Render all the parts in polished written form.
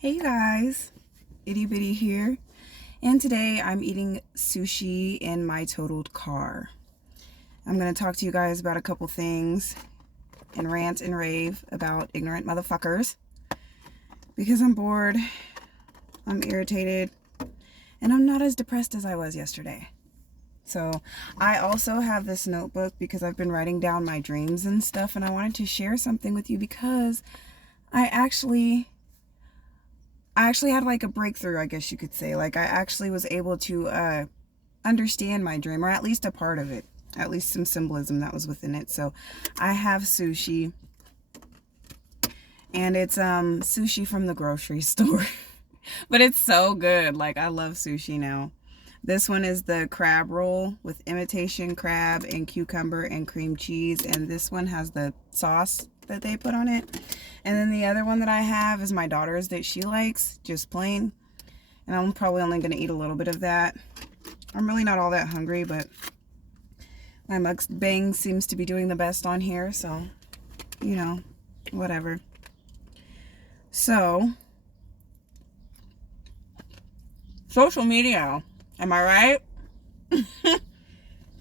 Hey guys, Itty Bitty here, and today I'm eating sushi in my totaled car. I'm going to talk to you guys about a couple things and rant and rave about ignorant motherfuckers because I'm bored, I'm irritated, and I'm not as depressed as I was yesterday. So I also have this notebook because I've been writing down my dreams and stuff, and I wanted to share something with you because I actually had like a breakthrough, I guess you could say. Like I actually was able to understand my dream, or at least a part of it, at least some symbolism that was within it. So I have sushi, and it's sushi from the grocery store. But it's so good. Like I love sushi now. This one is the crab roll with imitation crab and cucumber and cream cheese, and this one has the sauce that they put on it. And then the other one that I have is my daughter's that she likes, just plain. And I'm probably only going to eat a little bit of that. I'm really not all that hungry, but my mukbang seems to be doing the best on here, so, you know, whatever. So, social media, am I right?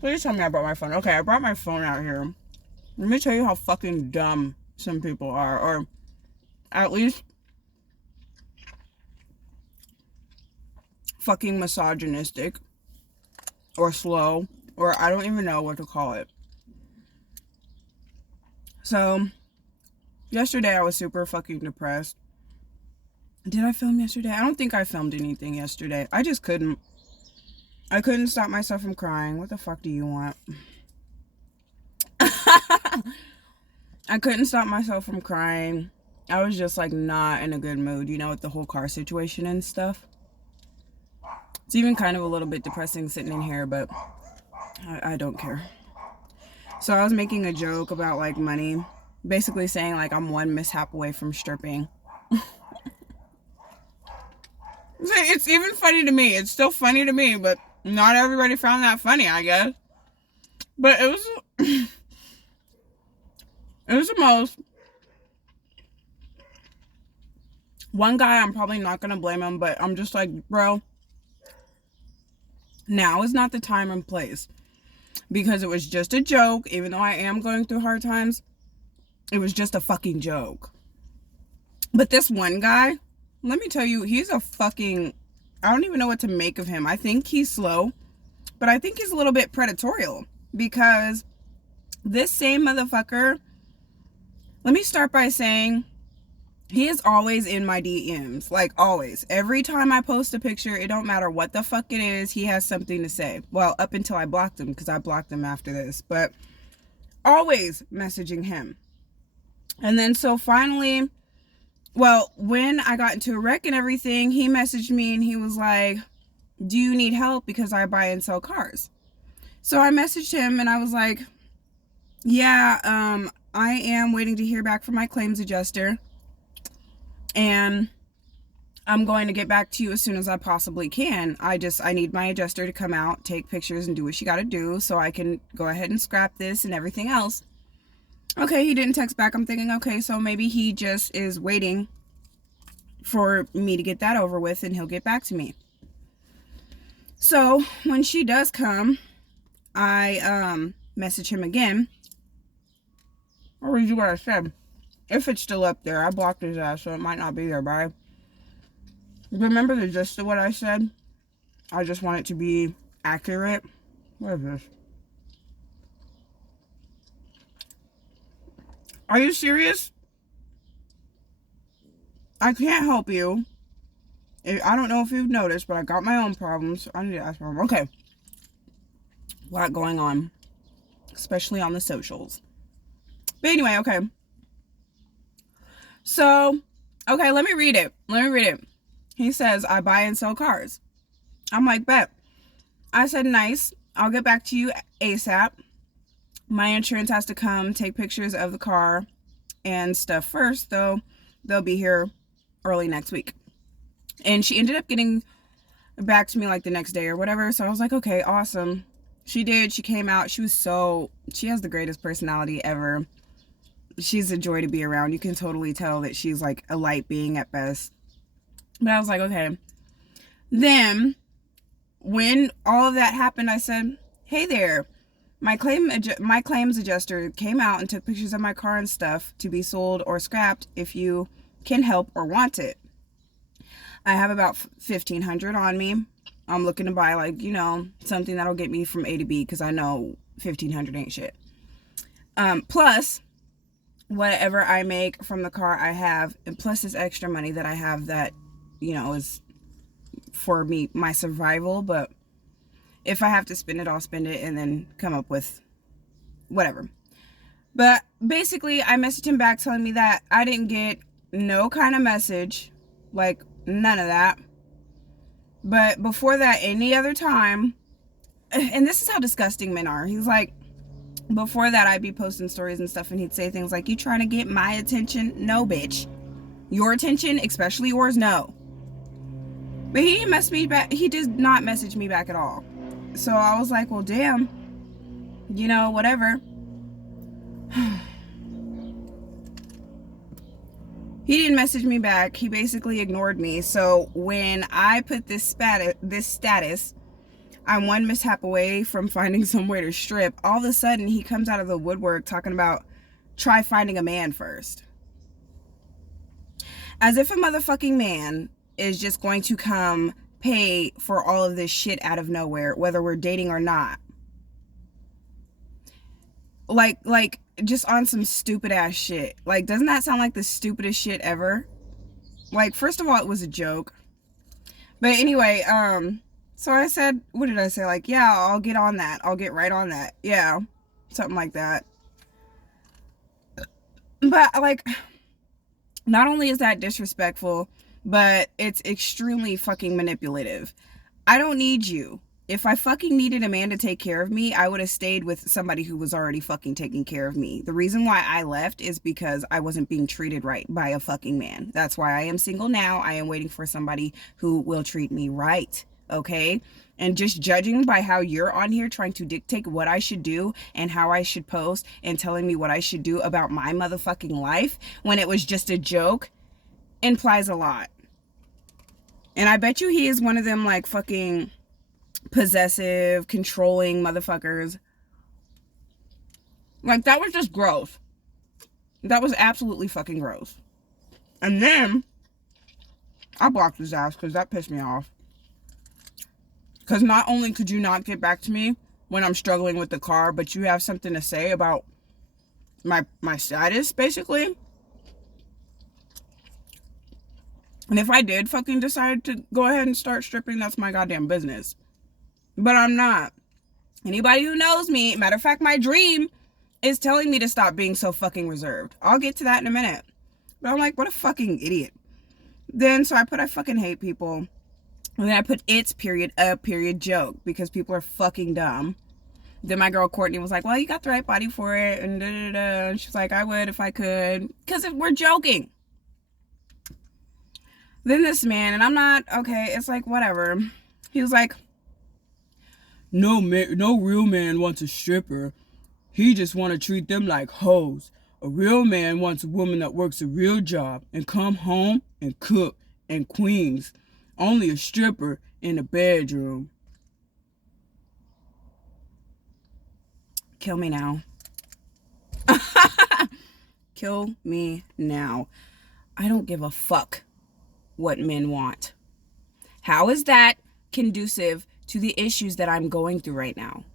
Please tell me I brought my phone. Okay, I brought my phone out here. Let me tell you how fucking dumb some people are, or at least fucking misogynistic, or slow, or I don't even know what to call it. So, yesterday I was super fucking depressed. Did I film yesterday? I don't think I filmed anything yesterday. I just couldn't. I couldn't stop myself from crying. What the fuck do you want? I couldn't stop myself from crying. I was just like not in a good mood, you know, with the whole car situation and stuff. It's even kind of a little bit depressing sitting in here, but I don't care. So I was making a joke about like money, basically saying like I'm one mishap away from stripping. It's even funny to me. It's still funny to me, but not everybody found that funny, I guess. But it was it was the most. One guy, I'm probably not going to blame him, but I'm just like, bro, now is not the time and place. Because it was just a joke, even though I am going through hard times. It was just a fucking joke. But this one guy, let me tell you, he's a fucking, I don't even know what to make of him. I think he's slow, but I think he's a little bit predatorial. Because this same motherfucker, let me start by saying, he is always in my DMs, like always. Every time I post a picture, it don't matter what the fuck it is, he has something to say. Well, up until I blocked him, because I blocked him after this, but always messaging him. And then so finally, well, when I got into a wreck and everything, he messaged me and he was like, do you need help? Because I buy and sell cars. So I messaged him and I was like, yeah, I am waiting to hear back from my claims adjuster. And I'm going to get back to you as soon as I possibly can. I need my adjuster to come out, take pictures, and do what she got to do so I can go ahead and scrap this and everything else. Okay, he didn't text back. I'm thinking, okay, so maybe he just is waiting for me to get that over with and he'll get back to me. So when she does come, I message him again. Or read you what I said. If it's still up there, I blocked his ass, so it might not be there, but I remember the gist of what I said. I just want it to be accurate. What is this? Are you serious? I can't help you. I don't know if you've noticed, but I got my own problems. I need to ask for them. Okay. A lot going on, especially on the socials. But anyway, okay. So, okay, let me read it. He says, I buy and sell cars. I'm like, bet. I said, nice. I'll get back to you ASAP. My insurance has to come take pictures of the car and stuff first, though. They'll be here early next week. And she ended up getting back to me like the next day or whatever. So I was like, okay, awesome. She did. She came out. She has the greatest personality ever. She's a joy to be around. You can totally tell that she's like a light being at best. But I was like, okay. Then when all of that happened, I said, hey there, my claims adjuster came out and took pictures of my car and stuff to be sold or scrapped if you can help or want it. I have about $1,500 on me. I'm looking to buy, like, you know, something that'll get me from A to B, because I know $1,500 ain't shit. Plus whatever I make from the car I have, and plus this extra money that I have that, you know, is for me, my survival. But if I have to spend it, I'll spend it and then come up with whatever. But basically, I messaged him back telling me that I didn't get no kind of message, like none of that. But before that, any other time, and this is how disgusting men are. He's like, before that, I'd be posting stories and stuff, and he'd say things like, you trying to get my attention? No, bitch. Your attention, especially yours, no. But he didn't message me back. He did not message me back at all. So I was like, well, damn, you know, whatever. He didn't message me back. He basically ignored me. So when I put this status, I'm one mishap away from finding somewhere to strip, all of a sudden he comes out of the woodwork talking about try finding a man first. As if a motherfucking man is just going to come pay for all of this shit out of nowhere, whether we're dating or not. Like just on some stupid ass shit. Like, doesn't that sound like the stupidest shit ever? Like, first of all, it was a joke. But anyway, so I said, what did I say? Like, yeah, I'll get on that. I'll get right on that. Yeah, something like that. But, like, not only is that disrespectful, but it's extremely fucking manipulative. I don't need you. If I fucking needed a man to take care of me, I would have stayed with somebody who was already fucking taking care of me. The reason why I left is because I wasn't being treated right by a fucking man. That's why I am single now. I am waiting for somebody who will treat me right. Okay? And just judging by how you're on here trying to dictate what I should do and how I should post and telling me what I should do about my motherfucking life when it was just a joke implies a lot. And I bet you he is one of them, like, fucking possessive, controlling motherfuckers. Like, that was just gross. That was absolutely fucking gross. And then I blocked his ass because that pissed me off. Because not only could you not get back to me when I'm struggling with the car, but you have something to say about my status, basically. And if I did fucking decide to go ahead and start stripping, that's my goddamn business. But I'm not. Anybody who knows me, matter of fact, my dream is telling me to stop being so fucking reserved. I'll get to that in a minute. But I'm like, what a fucking idiot. Then, so I put, I fucking hate people. And then I put it's period, a period joke, because people are fucking dumb. Then my girl Courtney was like, well, you got the right body for it. And da da da. And she's like, I would if I could. Because we're joking. Then this man, and I'm not, okay, it's like, whatever. He was like, no real man wants a stripper. He just want to treat them like hoes. A real man wants a woman that works a real job and come home and cook and queens. Only a stripper in a bedroom. Kill me now. Kill me now. I don't give a fuck what men want. How is that conducive to the issues that I'm going through right now?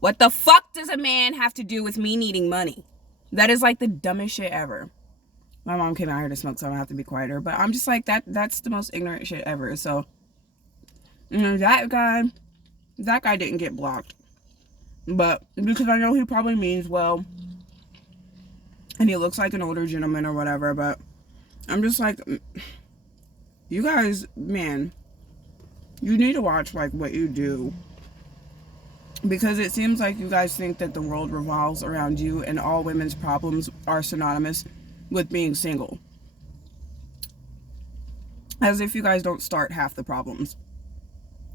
What the fuck does a man have to do with me needing money? That is like the dumbest shit ever. My mom came out here to smoke, so I don't have to be quieter. But I'm just like, that's the most ignorant shit ever. So, you know, that guy didn't get blocked. But because I know he probably means well. And he looks like an older gentleman or whatever. But I'm just like, you guys, man, you need to watch, like, what you do. Because it seems like you guys think that the world revolves around you and all women's problems are synonymous with being single. As if you guys don't start half the problems.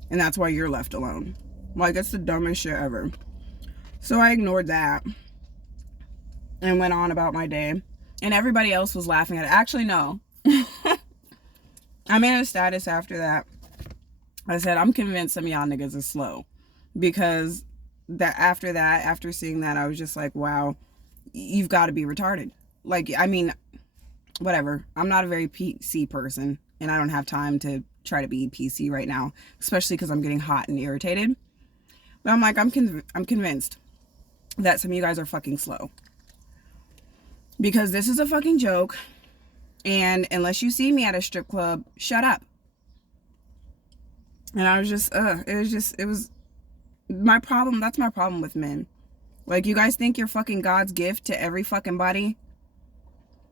And that's why you're left alone. Like, it's the dumbest shit ever. So I ignored that. And went on about my day. And everybody else was laughing at it. Actually, no. I made a status after that. I said, I'm convinced some of y'all niggas is slow. Because after seeing that, I was just like, wow, you've got to be retarded. Like, I mean, whatever. I'm not a very PC person, and I don't have time to try to be PC right now, especially because I'm getting hot and irritated. But I'm like, I'm convinced that some of you guys are fucking slow. Because this is a fucking joke, and unless you see me at a strip club, shut up. And I was just, it was my problem. That's my problem with men. Like, you guys think you're fucking God's gift to every fucking body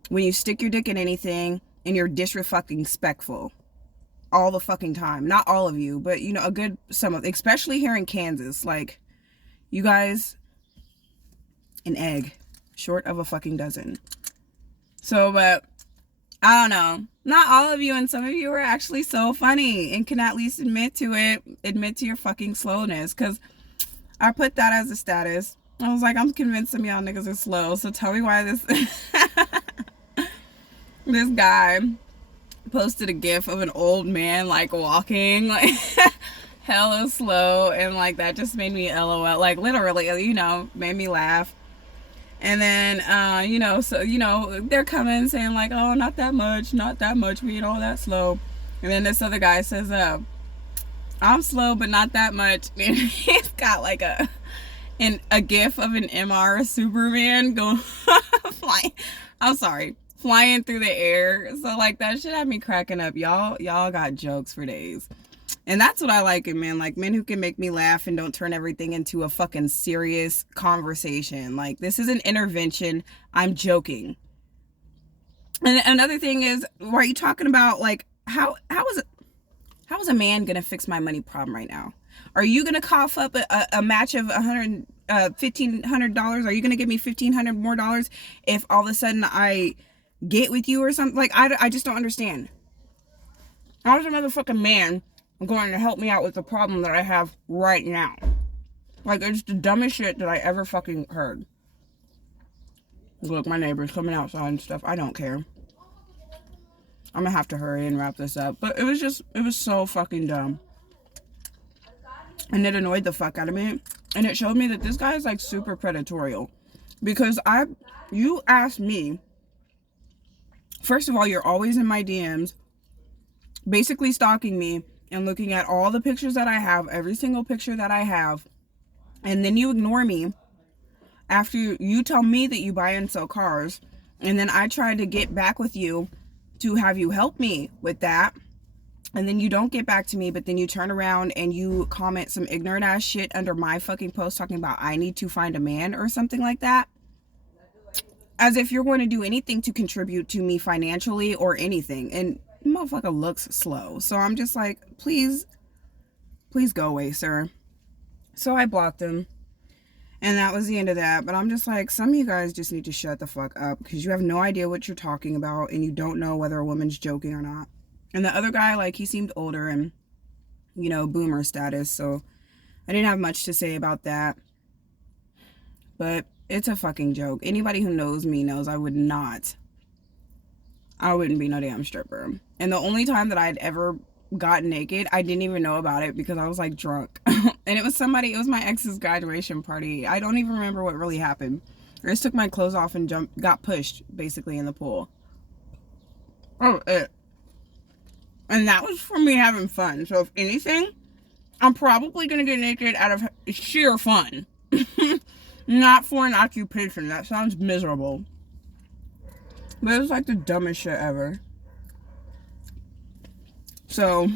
when you stick your dick in anything and you're disrespectful all the fucking time. Not all of you, but, you know, a good some of, especially here in Kansas. Like, you guys, an egg short of a fucking dozen. So, but I don't know. Not all of you, and some of you are actually so funny and can at least admit to it. Admit to your fucking slowness. Because I put that as a status. I was like, I'm convinced some of y'all niggas are slow. So tell me why this this guy posted a gif of an old man like walking like hella slow, and like that just made me LOL. Like, literally, you know, made me laugh. And then, you know, so, you know, they're coming saying like, oh, not that much, we ain't all that slow. And then this other guy says, I'm slow, but not that much. And he's got like a gif of an MR Superman going, flying through the air. So like that shit had me cracking up. Y'all got jokes for days. And that's what I like in men. Like, men who can make me laugh and don't turn everything into a fucking serious conversation. Like, this is an intervention. I'm joking. And another thing is, why are you talking about, like, how is a man gonna fix my money problem right now? Are you gonna cough up a match of $1,500? Are you gonna give me $1,500 more dollars if all of a sudden I get with you or something? Like, I just don't understand. How's a motherfucking man going to help me out with the problem that I have right now? Like, it's the dumbest shit that I ever fucking heard. Look, my neighbor's coming outside and stuff. I don't care. I'm gonna have to hurry and wrap this up. But it was so fucking dumb. And it annoyed the fuck out of me. And it showed me that this guy is like super predatorial. Because you asked me, first of all, you're always in my DMs, basically stalking me and looking at all the pictures that I have, every single picture that I have, and then you ignore me after you tell me that you buy and sell cars, and then I try to get back with you to have you help me with that, and then you don't get back to me, but then you turn around and you comment some ignorant ass shit under my fucking post talking about I need to find a man or something like that, as if you're going to do anything to contribute to me financially or anything. And motherfucker looks slow. So I'm just like, please go away, sir. So I blocked him, and that was the end of that. But I'm just like, some of you guys just need to shut the fuck up, because you have no idea what you're talking about, and you don't know whether a woman's joking or not. And the other guy, like, he seemed older and, you know, boomer status, so I didn't have much to say about that. But it's a fucking joke. Anybody who knows me knows I wouldn't be no damn stripper. And the only time that I'd ever gotten naked, I didn't even know about it because I was like drunk. And it was my ex's graduation party. I don't even remember what really happened. I just took my clothes off and got pushed basically in the pool. Oh, it. And that was for me having fun. So if anything, I'm probably gonna get naked out of sheer fun. Not for an occupation. That sounds miserable. But it was like the dumbest shit ever. So,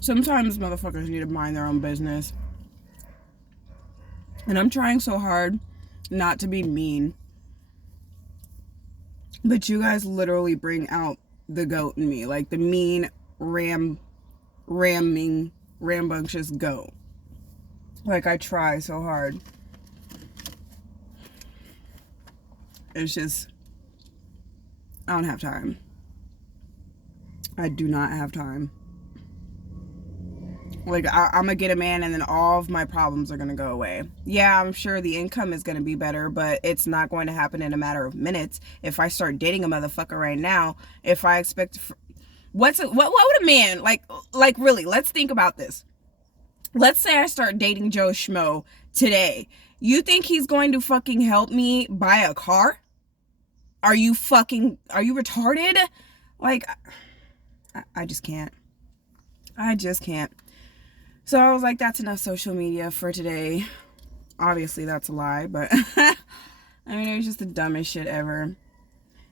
sometimes motherfuckers need to mind their own business. And I'm trying so hard not to be mean. But you guys literally bring out the goat in me. Like the mean, rambunctious goat. Like, I try so hard. It's just, I don't have time. I do not have time. Like, I'm gonna get a man and then all of my problems are gonna go away. Yeah, I'm sure the income is gonna be better, but it's not going to happen in a matter of minutes. If I start dating a motherfucker right now, if I expect, what would a man, like really, let's think about this. Let's say I start dating Joe Schmo today. You think he's going to fucking help me buy a car? Are you retarded? Like, I just can't. I just can't. So I was like, that's enough social media for today. Obviously, that's a lie, but I mean, it was just the dumbest shit ever.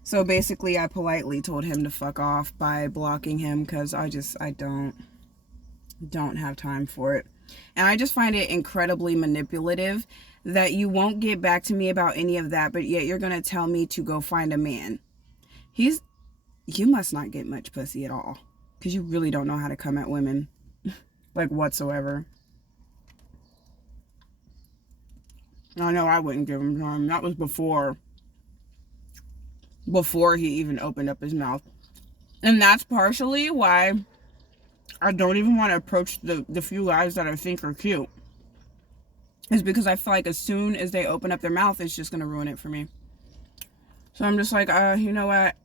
So basically, I politely told him to fuck off by blocking him because I don't have time for it. And I just find it incredibly manipulative that you won't get back to me about any of that, but yet you're going to tell me to go find a man. You must not get much pussy at all because you really don't know how to come at women. Like, whatsoever. I know I wouldn't give him time. That was before he even opened up his mouth. And that's partially why I don't even want to approach the few guys that I think are cute. Is because I feel like as soon as they open up their mouth, it's just going to ruin it for me. So I'm just like, you know what?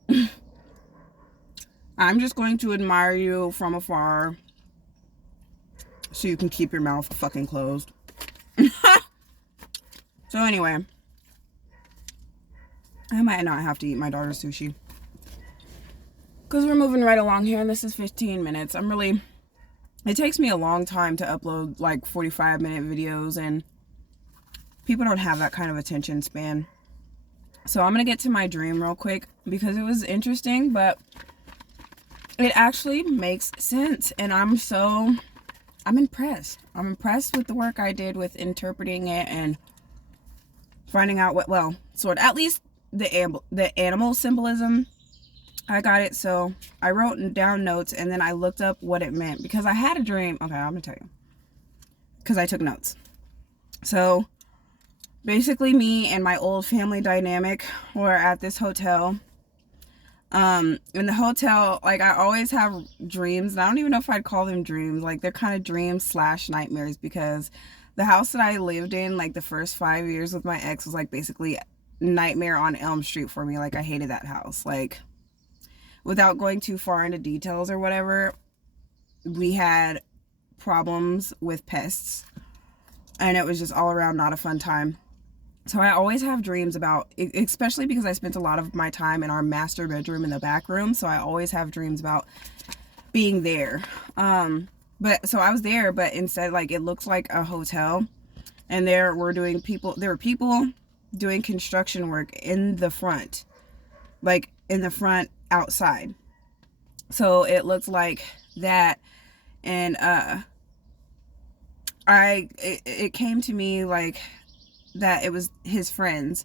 I'm just going to admire you from afar. So you can keep your mouth fucking closed. So anyway. I might not have to eat my daughter's sushi. Because we're moving right along here. And this is 15 minutes. It takes me a long time to upload like 45-minute videos. And people don't have that kind of attention span. So I'm going to get to my dream real quick. Because it was interesting. But it actually makes sense. And I'm impressed. I'm impressed with the work I did with interpreting it and finding out at least the animal symbolism. I got it. So I wrote down notes and then I looked up what it meant because I had a dream. Okay, I'm gonna tell you because I took notes. So basically me and my old family dynamic were at this hotel. In the hotel, like, I always have dreams, and I don't even know if I'd call them dreams. Like, they're kind of dreams / nightmares, because the house that I lived in, like, the first 5 years with my ex was, like, basically Nightmare on Elm Street for me. Like, I hated that house. Like, without going too far into details or whatever, we had problems with pests, and it was just all around not a fun time. So I always have dreams about, especially because I spent a lot of my time in our master bedroom in the back room. So I always have dreams about being there. But so I was there, but instead, like, it looks like a hotel, and there were people doing construction work in the front, outside. So it looked like that. And, it came to me like, that it was his friends,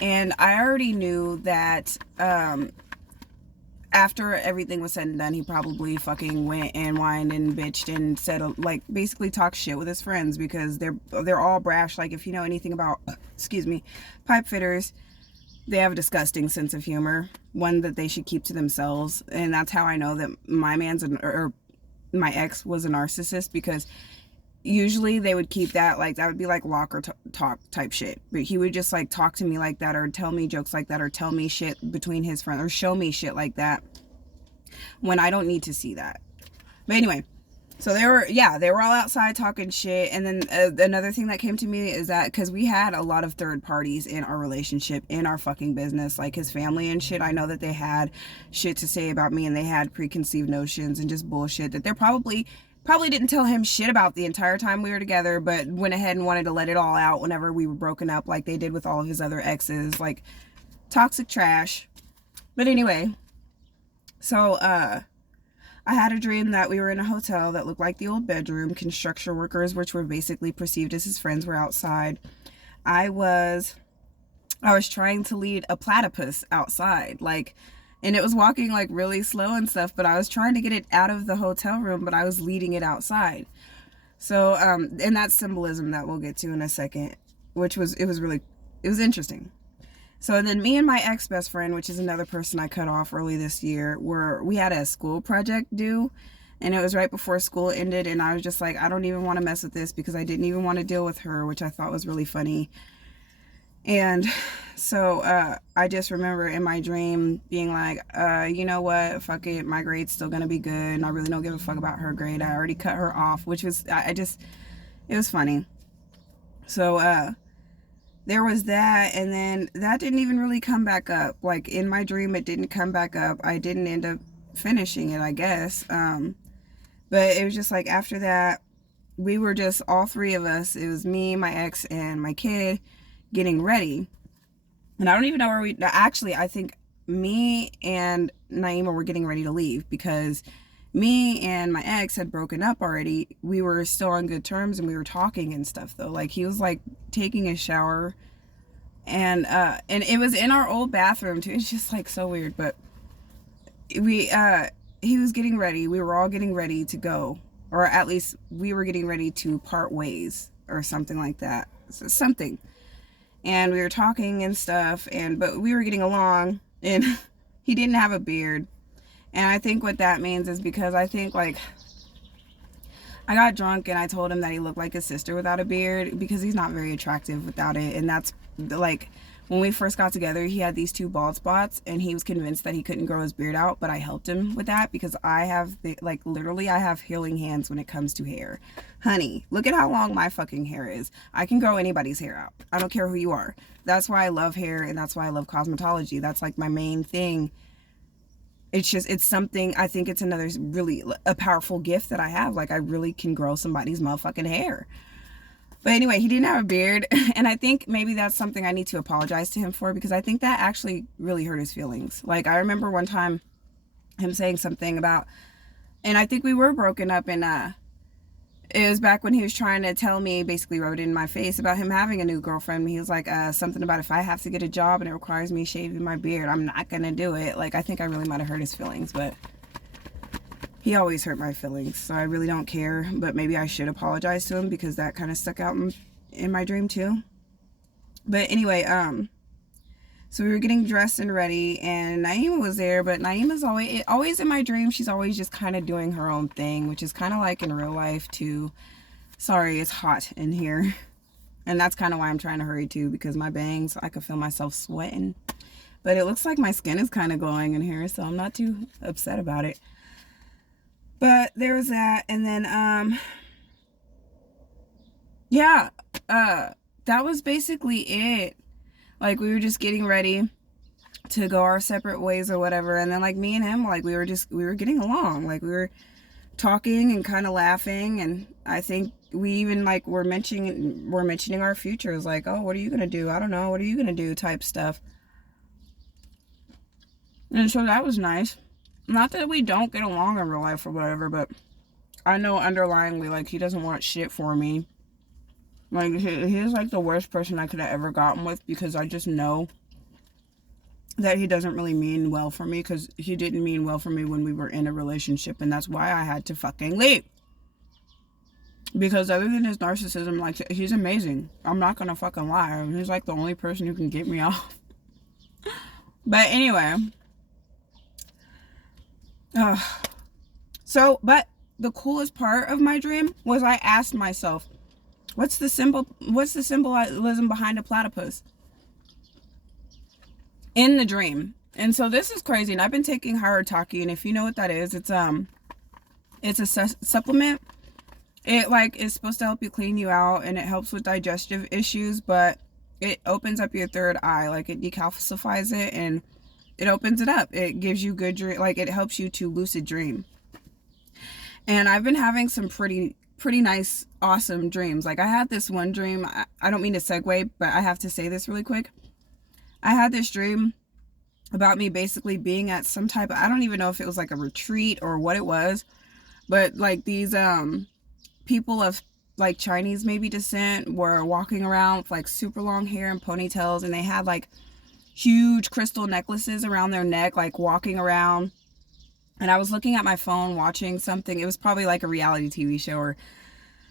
and I already knew that after everything was said and done, he probably fucking went and whined and bitched and said, like, basically talked shit with his friends, because they're all brash. Like, if you know anything about pipe fitters, they have a disgusting sense of humor, one that they should keep to themselves. And that's how I know that my ex was a narcissist, because usually they would keep that, like, that would be like locker talk type shit. But he would just, like, talk to me like that, or tell me jokes like that, or tell me shit between his friends, or show me shit like that when I don't need to see that. But anyway, so they were all outside talking shit. And then another thing that came to me is that, because we had a lot of third parties in our relationship, in our fucking business, like his family and shit. I know that they had shit to say about me, and they had preconceived notions and just bullshit that they're probably didn't tell him shit about the entire time we were together, but went ahead and wanted to let it all out whenever we were broken up, like they did with all of his other exes. Like, toxic trash. But anyway, so I had a dream that we were in a hotel that looked like the old bedroom. Construction workers, which were basically perceived as his friends, were outside. I was trying to lead a platypus outside, like, and it was walking, like, really slow and stuff, but I was trying to get it out of the hotel room, but I was leading it outside. So, and that's symbolism that we'll get to in a second, it was interesting. So then me and my ex-best friend, which is another person I cut off early this year, we had a school project due, And it was right before school ended, and I was just like, I don't even want to mess with this because I didn't even want to deal with her, which I thought was really funny. And so I just remember in my dream being like, you know what, fuck it, my grade's still gonna be good, and I really don't give a fuck about her grade. I already cut her off, which was, it was funny. So there was that, and then that didn't even really come back up. Like, in my dream, it didn't come back up. I didn't end up finishing it, I guess. But it was just like, after that, we were just, all three of us, it was me, my ex, and my kid, getting ready. And I don't even know where we, actually, I think me and Naima were getting ready to leave, because me and my ex had broken up already. We were still on good terms, and we were talking and stuff, though. Like, he was like taking a shower, and it was in our old bathroom too. It's just like so weird. But he was getting ready. We were all getting ready to go, or at least we were getting ready to part ways or something like that. So something. And we were talking and stuff, but we were getting along, and he didn't have a beard. And I think what that means is because I think, like, I got drunk and I told him that he looked like his sister without a beard, because he's not very attractive without it. And that's, like, when we first got together, he had these 2 bald spots, and he was convinced that he couldn't grow his beard out, but I helped him with that, because I have, literally, I have healing hands when it comes to hair. Honey, look at how long my fucking hair is. I can grow anybody's hair out. I don't care who you are. That's why I love hair, and that's why I love cosmetology. That's, like, my main thing. It's just, it's something, I think it's another really, a powerful gift that I have. Like, I really can grow somebody's motherfucking hair. But anyway, he didn't have a beard, and I think maybe that's something I need to apologize to him for, because I think that actually really hurt his feelings. Like, I remember one time him saying something about, and I think we were broken up, and it was back when he was trying to tell me, basically wrote it in my face, about him having a new girlfriend. He was like, something about, if I have to get a job and it requires me shaving my beard, I'm not gonna do it. Like, I think I really might have hurt his feelings, but he always hurt my feelings, so I really don't care. But maybe I should apologize to him, because that kind of stuck out in my dream too. But anyway, so we were getting dressed and ready, and Naima was there, but Naima's always in my dream, she's always just kind of doing her own thing, which is kind of like in real life too. Sorry, it's hot in here. And that's kind of why I'm trying to hurry too, because my bangs, I could feel myself sweating. But it looks like my skin is kind of glowing in here, so I'm not too upset about it. But there was that, and then, yeah, that was basically it. Like, we were just getting ready to go our separate ways or whatever, and then, like, me and him, like, we were getting along. Like, we were talking and kind of laughing, and I think we even, like, were mentioning our futures, like, oh, what are you gonna do? I don't know, what are you gonna do, type stuff. And so that was nice. Not that we don't get along in real life or whatever, but I know underlyingly, like, he doesn't want shit for me. Like, he is, like, the worst person I could have ever gotten with, because I just know that he doesn't really mean well for me, because he didn't mean well for me when we were in a relationship, and that's why I had to fucking leave. Because other than his narcissism, like, he's amazing. I'm not gonna fucking lie. He's, like, the only person who can get me off. But anyway. But the coolest part of my dream was I asked myself, what's the symbolism behind a platypus? In the dream. And so this is crazy. And I've been taking Harataki, and if you know what that is, it's a supplement. It, like, is supposed to help you clean you out, and it helps with digestive issues, but it opens up your third eye. Like, it decalcifies it, and it opens it up. It gives you good dream, like, it helps you to lucid dream. And I've been having some pretty nice, awesome dreams. Like, I had this one dream, I don't mean to segue, but I have to say this really quick. I had this dream about me basically being at some type of, I don't even know if it was like a retreat or what it was, but like these people of like Chinese maybe descent were walking around with like super long hair and ponytails, and they had like huge crystal necklaces around their neck, like walking around. And I was looking at my phone watching something. It was probably like a reality TV show or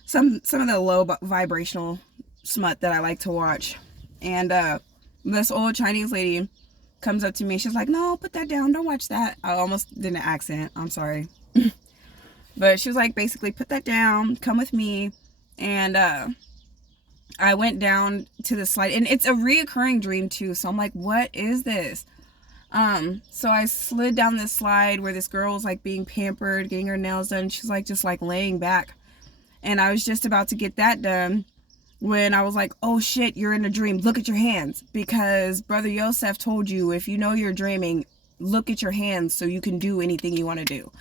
some of the low vibrational smut that I like to watch. And this old Chinese lady comes up to me. She's like, no, put that down. Don't watch that. I almost did an accent. I'm sorry. But she was like, basically, put that down, come with me. And I went down to the slide, and it's a reoccurring dream too. So I'm like, what is this? So I slid down this slide where this girl was like being pampered, getting her nails done. She's like just like laying back. And I was just about to get that done when I was like, oh shit, you're in a dream. Look at your hands. Because Brother Yosef told you, if you know you're dreaming, look at your hands so you can do anything you want to do.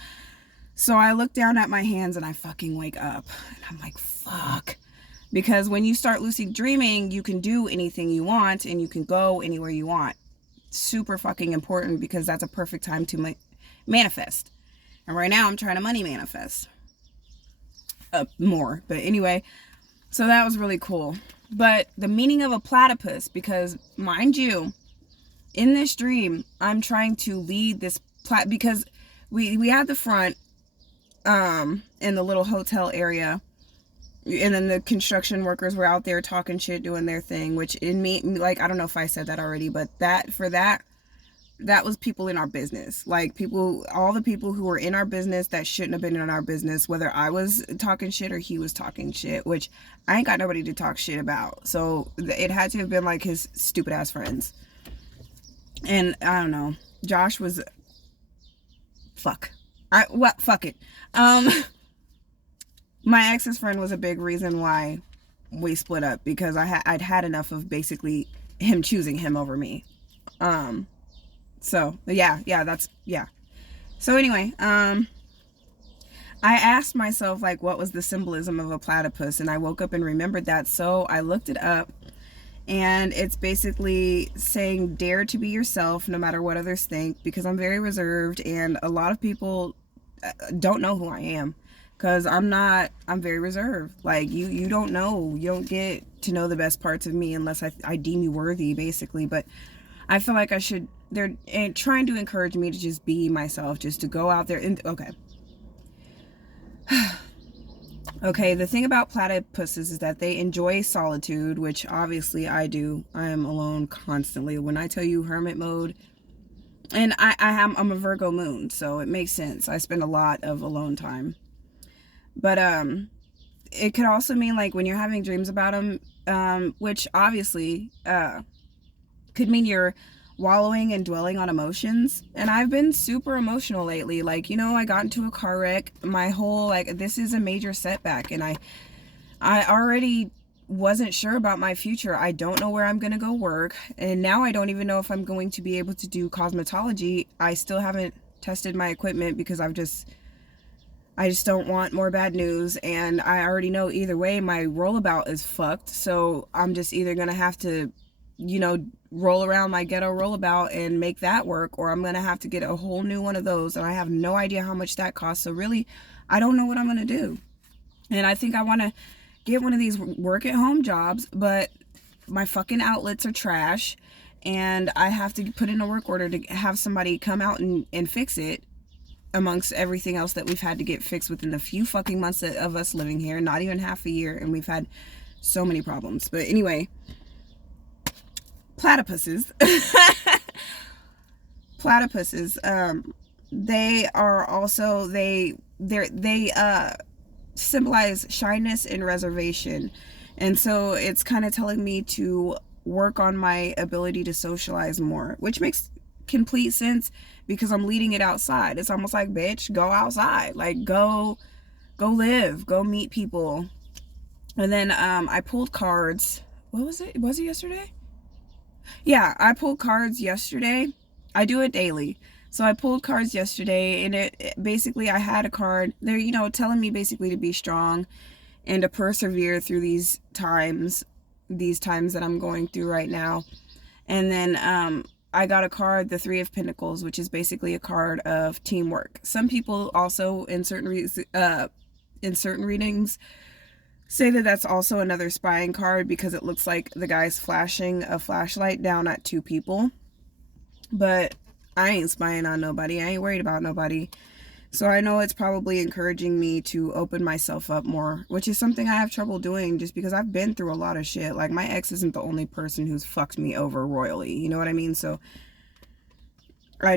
So I look down at my hands and I fucking wake up. And I'm like, fuck. Because when you start lucid dreaming, you can do anything you want and you can go anywhere you want. Super fucking important, because that's a perfect time to manifest. And right now I'm trying to money manifest more. But anyway, so that was really cool. But the meaning of a platypus, because mind you, in this dream, I'm trying to lead this because we had the front in the little hotel area, and then the construction workers were out there talking shit, doing their thing, which in me, like, I don't know if I said that already, but that was people in our business. Like, people, all the people who were in our business that shouldn't have been in our business, whether I was talking shit or he was talking shit, which I ain't got nobody to talk shit about. So it had to have been like his stupid ass friends. And I don't know, Josh was, fuck it. My ex's friend was a big reason why we split up, because I'd had enough of basically him choosing him over me. So yeah. So anyway, I asked myself, like, what was the symbolism of a platypus, and I woke up and remembered that. So I looked it up, and it's basically saying, dare to be yourself no matter what others think, because I'm very reserved, and a lot of people don't know who I am. Because I'm very reserved. Like, you don't know. You don't get to know the best parts of me unless I deem you worthy, basically. But I feel like I should, they're trying to encourage me to just be myself, just to go out there and, okay. Okay, the thing about platypuses is that they enjoy solitude, which obviously I do. I am alone constantly. When I tell you hermit mode, and I'm a Virgo moon, so it makes sense. I spend a lot of alone time. But it could also mean, like, when you're having dreams about them, which obviously could mean you're wallowing and dwelling on emotions. And I've been super emotional lately. Like, you know, I got into a car wreck. My whole, like, this is a major setback, and I already wasn't sure about my future. I don't know where I'm gonna go work, and now I don't even know if I'm going to be able to do cosmetology. I still haven't tested my equipment because I just don't want more bad news, and I already know either way my rollabout is fucked. So I'm just either gonna have to, you know, roll around my ghetto rollabout and make that work, or I'm gonna have to get a whole new one of those, and I have no idea how much that costs. So really, I don't know what I'm gonna do. And I think I want to get one of these work at home jobs, but my fucking outlets are trash, and I have to put in a work order to have somebody come out and fix it, amongst everything else that we've had to get fixed within the few fucking months of us living here, not even half a year, and we've had so many problems. But anyway, platypuses. They are also, they symbolize shyness and reservation. And so it's kind of telling me to work on my ability to socialize more, which makes complete sense, because I'm leading it outside. It's almost like, bitch, go outside. Like, go live, go meet people. And then I pulled cards. What was it? Was it yesterday? Yeah, I pulled cards yesterday. I do it daily. So I pulled cards yesterday, and it basically, I had a card there, you know, telling me basically to be strong and to persevere through these times that I'm going through right now. And then I got a card, the Three of Pentacles, which is basically a card of teamwork. Some people also in certain readings say that that's also another spying card, because it looks like the guy's flashing a flashlight down at two people. But I ain't spying on nobody. I ain't worried about nobody. So I know it's probably encouraging me to open myself up more, which is something I have trouble doing just because I've been through a lot of shit. Like, my ex isn't the only person who's fucked me over royally. You know what I mean? So I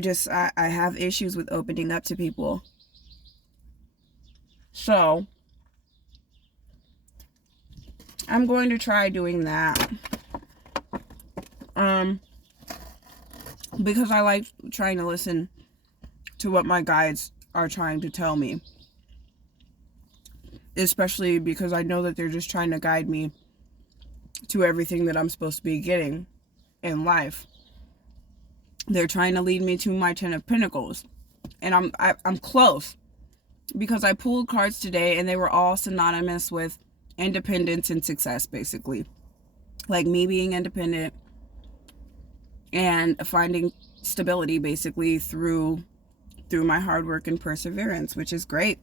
have issues with opening up to people. So I'm going to try doing that. Because I like trying to listen to what my guides are trying to tell me. Especially because I know that they're just trying to guide me to everything that I'm supposed to be getting in life. They're trying to lead me to my 10 of Pentacles. And I'm close. Because I pulled cards today and they were all synonymous with independence and success, basically. Like me being independent and finding stability, basically, through my hard work and perseverance, which is great.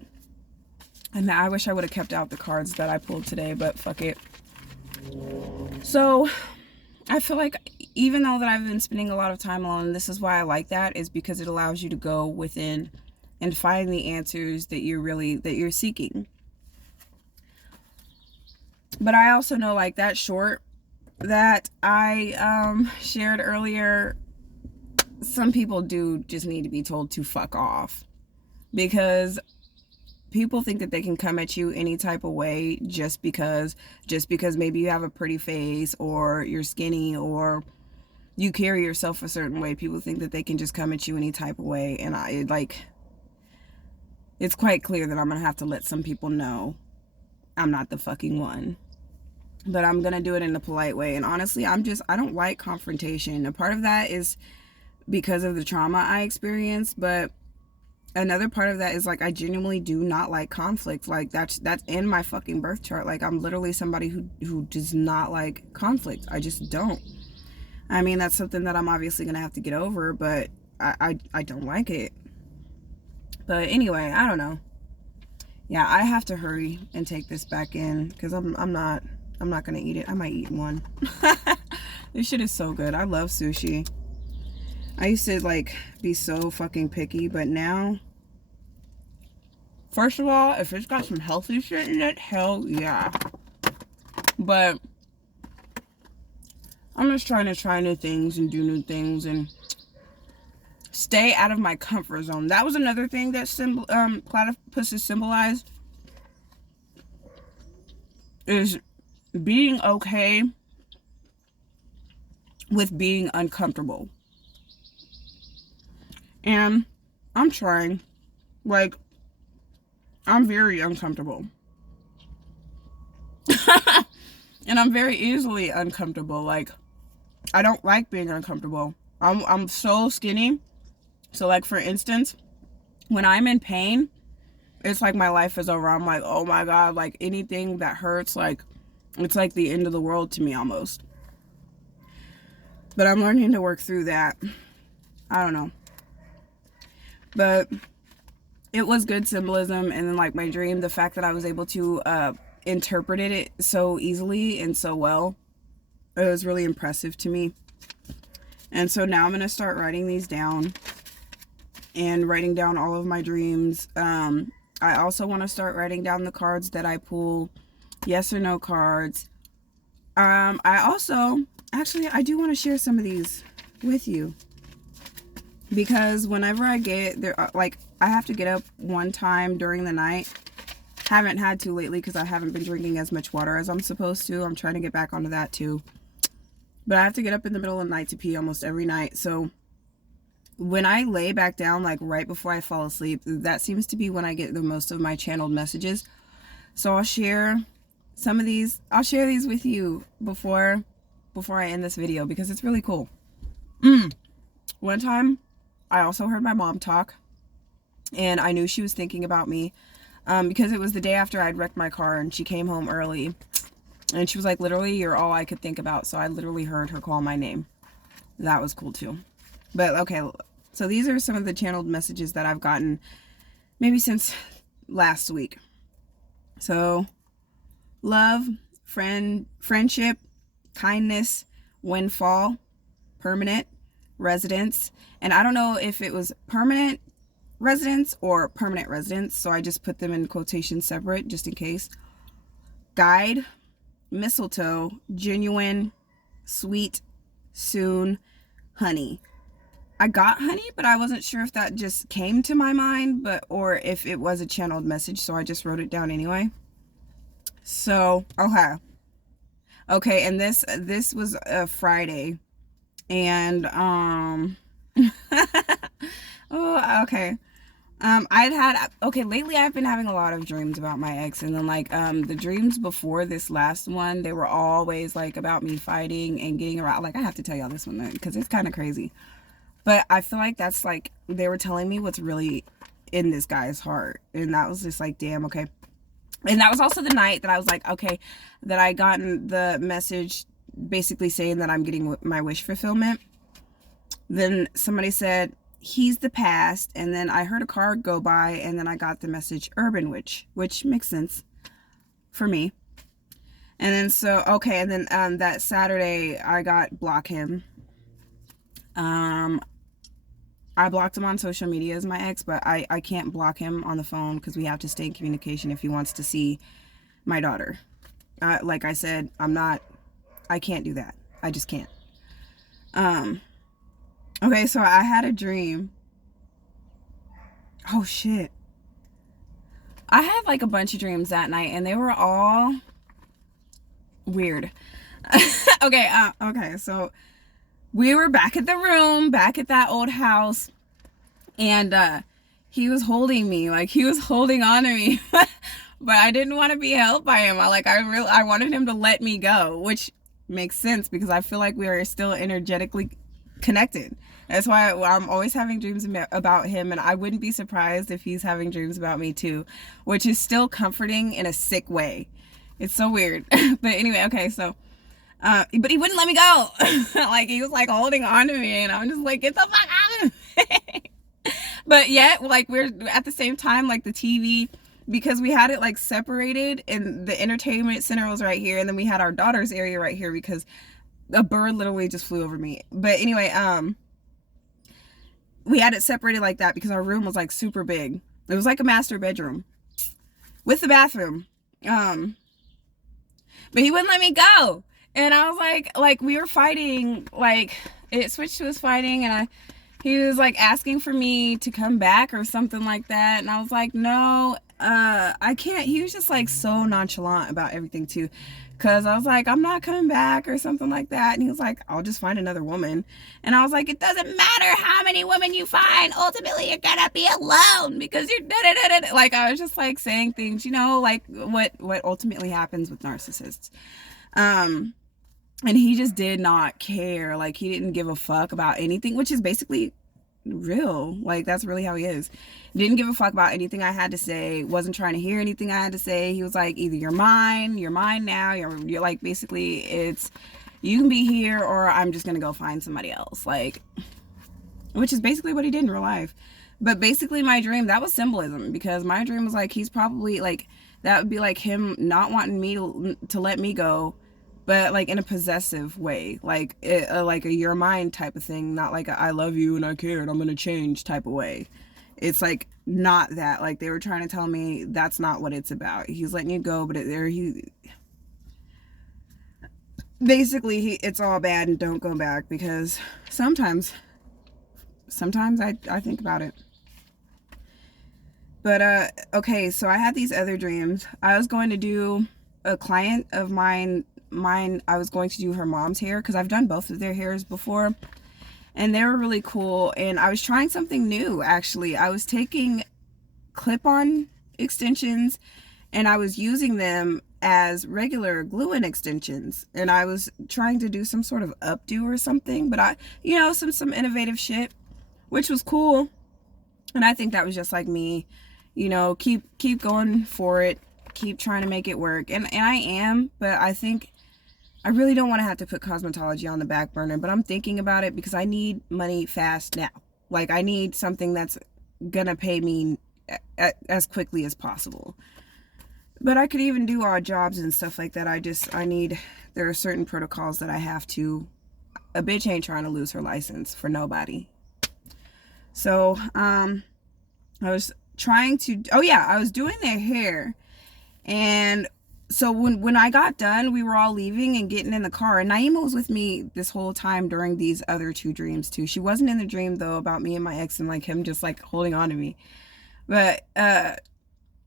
And I wish I would have kept out the cards that I pulled today, but fuck it. So I feel like even though that I've been spending a lot of time alone, this is why I like that, is because it allows you to go within and find the answers that you're seeking. But I also know, like, that short that I shared earlier, some people do just need to be told to fuck off, because people think that they can come at you any type of way just because maybe you have a pretty face or you're skinny or you carry yourself a certain way. People think that they can just come at you any type of way, and it's quite clear that I'm gonna have to let some people know I'm not the fucking one. But I'm gonna do it in a polite way. And honestly, I don't like confrontation. A part of that is because of the trauma I experienced, but another part of that is, like, I genuinely do not like conflict. Like, that's in my fucking birth chart. Like, I'm literally somebody who does not like conflict. I just don't. I mean, that's something that I'm obviously gonna have to get over, but I don't like it. But anyway, I don't know. Yeah, I have to hurry and take this back in, because I'm not gonna eat it. I might eat one. This shit is so good. I love sushi. I used to, like, be so fucking picky, but now, first of all, if it's got some healthy shit in it, hell yeah. But I'm just trying to try new things and do new things and stay out of my comfort zone. That was another thing that platypuses symbolized, is being okay with being uncomfortable. And I'm trying. Like, I'm very uncomfortable. And I'm very easily uncomfortable. Like, I don't like being uncomfortable. I'm so skinny. So, like, for instance, when I'm in pain, it's like my life is over. I'm like, oh my God, like, anything that hurts, like, it's like the end of the world to me almost. But I'm learning to work through that. I don't know. But it was good symbolism. And then, like, my dream, the fact that I was able to interpret it so easily and so well, it was really impressive to me. And so now I'm going to start writing these down and writing down all of my dreams. I also want to start writing down the cards that I pull, yes or no cards. I do want to share some of these with you, because whenever I get there, like, I have to get up one time during the night. Haven't had to lately because I haven't been drinking as much water as I'm supposed to. I'm trying to get back onto that too. But I have to get up in the middle of the night to pee almost every night. So when I lay back down, like right before I fall asleep, that seems to be when I get the most of my channeled messages. So I'll share some of these. I'll share these with you before I end this video, because it's really cool. One time, I also heard my mom talk, and I knew she was thinking about me, because it was the day after I'd wrecked my car, and she came home early, and she was like, literally, you're all I could think about. So I literally heard her call my name. That was cool too. But okay, so these are some of the channeled messages that I've gotten maybe since last week. So, love, friendship, kindness, windfall, permanent, residence. And I don't know if it was permanent residence or permanent residence, so I just put them in quotation separate just in case. Guide, mistletoe, genuine, sweet, soon, honey. I got honey, but I wasn't sure if that just came to my mind, or if it was a channeled message, so I just wrote it down anyway. So, okay, and this was a Friday, and oh, okay. Lately I've been having a lot of dreams about my ex, and then like the dreams before this last one, they were always like about me fighting and getting around. Like, I have to tell y'all this one because it's kind of crazy. But I feel like that's like they were telling me what's really in this guy's heart. And that was just like, damn, okay. And that was also the night that I was like, okay, that I gotten the message basically saying that I'm getting my wish fulfillment. Then somebody said, he's the past. And then I heard a car go by, and then I got the message urban witch, which makes sense for me. And then and then that Saturday I got block him. I blocked him on social media as my ex, but I can't block him on the phone because we have to stay in communication if he wants to see my daughter. Like I said, I can't do that. I just can't. Okay, so I had a dream. Oh shit. I had like a bunch of dreams that night, and they were all weird. Okay, so we were back at the room, back at that old house, and he was holding me, like he was holding on to me, but I didn't want to be held by him. I wanted him to let me go, which makes sense because I feel like we are still energetically connected. That's why I'm always having dreams about him, and I wouldn't be surprised if he's having dreams about me too, which is still comforting in a sick way. It's so weird. But anyway, okay, so but he wouldn't let me go. Like, he was like holding on to me, and I'm just like, get the fuck out of me. But yet, like, we're at the same time, like the TV, because we had it like separated, and the entertainment center was right here, and then we had our daughter's area right here because a bird literally just flew over me. But anyway, we had it separated like that because our room was like super big. It was like a master bedroom with the bathroom. But he wouldn't let me go. And I was like we were fighting, like it switched to us fighting, and he was like asking for me to come back or something like that. And I was like, no, I can't. He was just like so nonchalant about everything too. Cause I was like, I'm not coming back or something like that. And he was like, I'll just find another woman. And I was like, it doesn't matter how many women you find. Ultimately, you're gonna be alone because you're da-da-da-da. Like, I was just like saying things, like what ultimately happens with narcissists. And he just did not care. Like, he didn't give a fuck about anything, which is basically real. Like, that's really how he is. Didn't give a fuck about anything I had to say. Wasn't trying to hear anything I had to say. He was like, either you're mine now. You're like, basically, it's, you can be here, or I'm just gonna go find somebody else. Like, which is basically what he did in real life. But basically, my dream, that was symbolism, because my dream was like, he's probably like, that would be like him not wanting me to let me go, but like in a possessive way, like like a you're mine type of thing, not like a I love you and I care and I'm gonna change type of way. It's like not that. Like, they were trying to tell me that's not what it's about. He's letting you go, but basically it's all bad and don't go back, because sometimes I think about it. But okay, so I had these other dreams. I was going to do a client of mine, I was going to do her mom's hair, because I've done both of their hairs before, and they were really cool. And I was trying something new, actually. I was taking clip-on extensions, and I was using them as regular glue-in extensions, and I was trying to do some sort of updo or something, but some innovative shit, which was cool. And I think that was just like me, keep going for it, keep trying to make it work. And I am, but I think I really don't want to have to put cosmetology on the back burner, but I'm thinking about it because I need money fast now. Like, I need something that's gonna pay me as quickly as possible. But I could even do odd jobs and stuff like that. There are certain protocols that I have to. A bitch ain't trying to lose her license for nobody. So, I was trying to, I was doing their hair, and so when I got done, we were all leaving and getting in the car, and Naima was with me this whole time during these other two dreams too. She wasn't in the dream though about me and my ex and like him just like holding on to me, but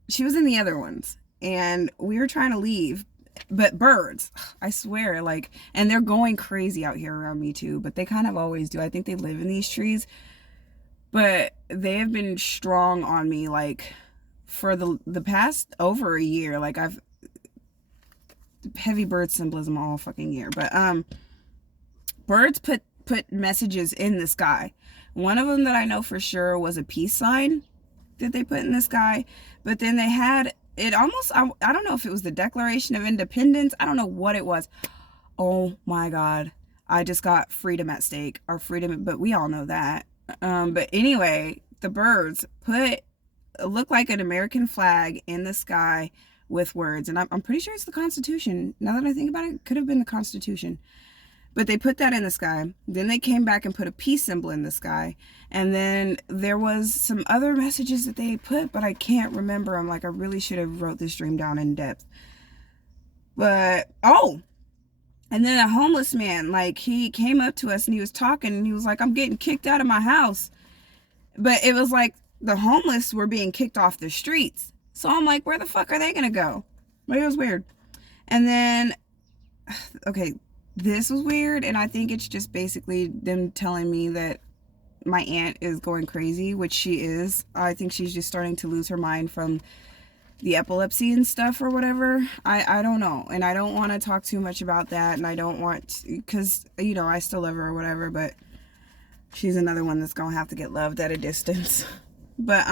she was in the other ones, and we were trying to leave. But birds, I swear, like, and they're going crazy out here around me too, but they kind of always do. I think they live in these trees, but they have been strong on me like for the past over a year. Like I've heavy bird symbolism all fucking year, but birds put messages in the sky. One of them that I know for sure was a peace sign that they put in the sky, but then they had it almost, I don't know if it was the Declaration of Independence. I don't know what it was. Oh my God. I just got freedom at stake. Our freedom, but we all know that. But anyway, the birds look like an American flag in the sky with words. And I'm pretty sure it's the Constitution. Now that I think about it, it could have been the Constitution. But they put that in the sky. Then they came back and put a peace symbol in the sky. And then there was some other messages that they put, but I can't remember. I'm like, I really should have wrote this dream down in depth. But, oh, and then a homeless man, like he came up to us and he was talking and he was like, I'm getting kicked out of my house. But it was like the homeless were being kicked off the streets. So I'm like, where the fuck are they going to go? But it was weird. And then, okay, this was weird, and I think it's just basically them telling me that my aunt is going crazy, which she is. I think she's just starting to lose her mind from the epilepsy and stuff or whatever. I don't know, and I don't want to talk too much about that, and I don't want, because, you know, I still love her or whatever, but she's another one that's gonna have to get loved at a distance. But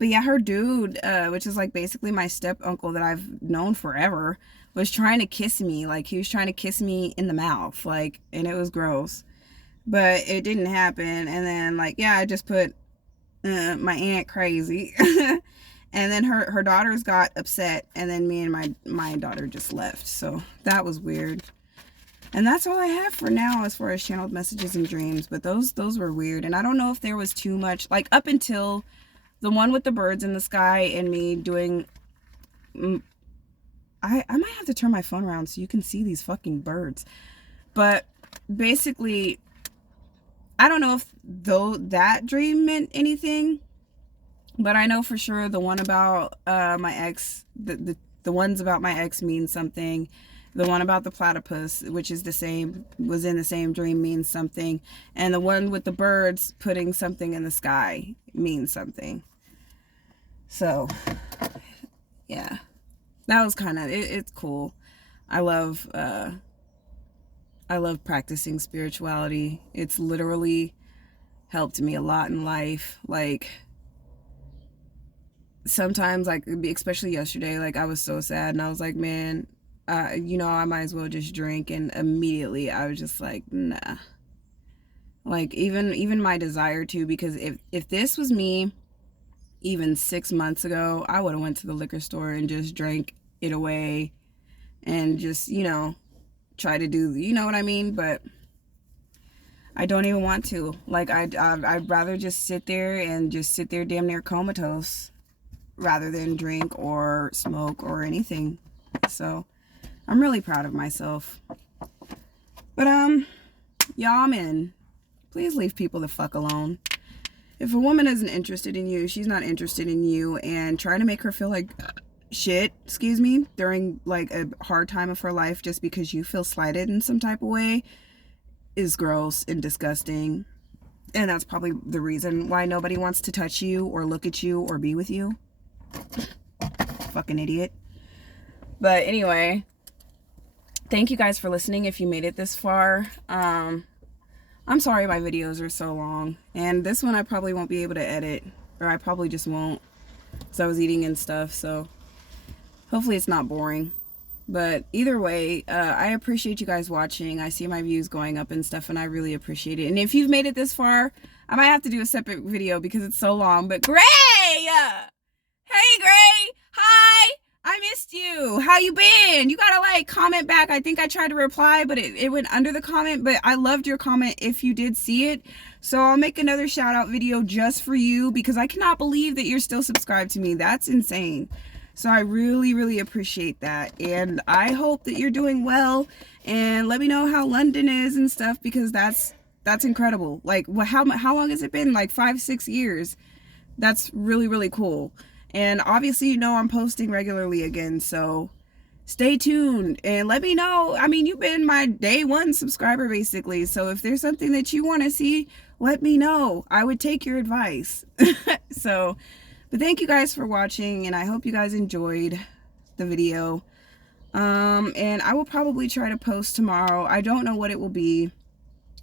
yeah, her dude, which is like basically my step uncle that I've known forever, was trying to kiss me. Like he was trying to kiss me in the mouth, like, and it was gross, but it didn't happen. And then like, yeah, I just put my aunt crazy. And then her daughters got upset, and then me and my daughter just left. So that was weird. And that's all I have for now as far as channeled messages and dreams. But those were weird, and I don't know if there was too much, like up until the one with the birds in the sky and me doing, I might have to turn my phone around so you can see these fucking birds. But basically, I don't know if that dream meant anything, but I know for sure the one about my ex, the ones about my ex mean something. The one about the platypus, which is was in the same dream, means something. And the one with the birds putting something in the sky means something. So, yeah. That was kind of, it's cool. I love practicing spirituality. It's literally helped me a lot in life. Like, sometimes, like, especially yesterday, like, I was so sad, and I was like, man, you know, I might as well just drink. And immediately I was just like, nah. Like, even my desire to, because if this was me even 6 months ago, I would have went to the liquor store and just drank it away and just, you know, try to do, you know what I mean? But I don't even want to. Like, I'd rather just sit there damn near comatose rather than drink or smoke or anything. So I'm really proud of myself. But y'all, men, please leave people the fuck alone. If a woman isn't interested in you, she's not interested in you, and trying to make her feel like shit, excuse me, during like a hard time of her life just because you feel slighted in some type of way is gross and disgusting. And that's probably the reason why nobody wants to touch you or look at you or be with you. Fucking idiot. But anyway, thank you guys for listening if you made it this far. I'm sorry my videos are so long, and this one I probably won't be able to edit, or I probably just won't, because I was eating and stuff. So hopefully it's not boring. But either way, I appreciate you guys watching. I see my views going up and stuff, and I really appreciate it. And if you've made it this far, I might have to do a separate video because it's so long. But Gray! Hey, Gray! Hi! I missed you. How you been? You gotta like comment back. I think I tried to reply, but it went under the comment. But I loved your comment if you did see it. So I'll make another shout out video just for you, because I cannot believe that you're still subscribed to me. That's insane. So I really, really appreciate that. And I hope that you're doing well. And let me know how London is and stuff, because that's incredible. Like, how long has it been? Like 5-6 years. That's really, really cool. And obviously, you know, I'm posting regularly again, so stay tuned and let me know. I mean, you've been my day one subscriber basically, so if there's something that you want to see, let me know. I would take your advice. So, but thank you guys for watching, and I hope you guys enjoyed the video. And I will probably try to post tomorrow. I don't know what it will be.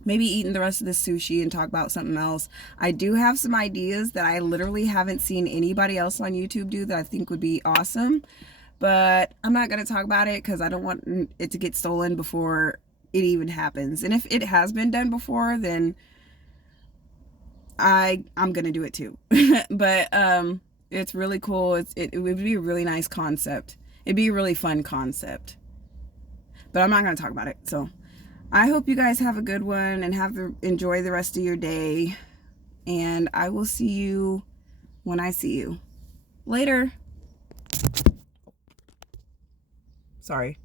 Maybe eating the rest of the sushi and talk about something else. I do have some ideas that I literally haven't seen anybody else on YouTube do that I think would be awesome. But I'm not going to talk about it because I don't want it to get stolen before it even happens. And if it has been done before, then I'm going to do it too. But it's really cool. It would be a really nice concept. It'd be a really fun concept. But I'm not going to talk about it. So I hope you guys have a good one and enjoy the rest of your day. And I will see you when I see you. Later. Sorry.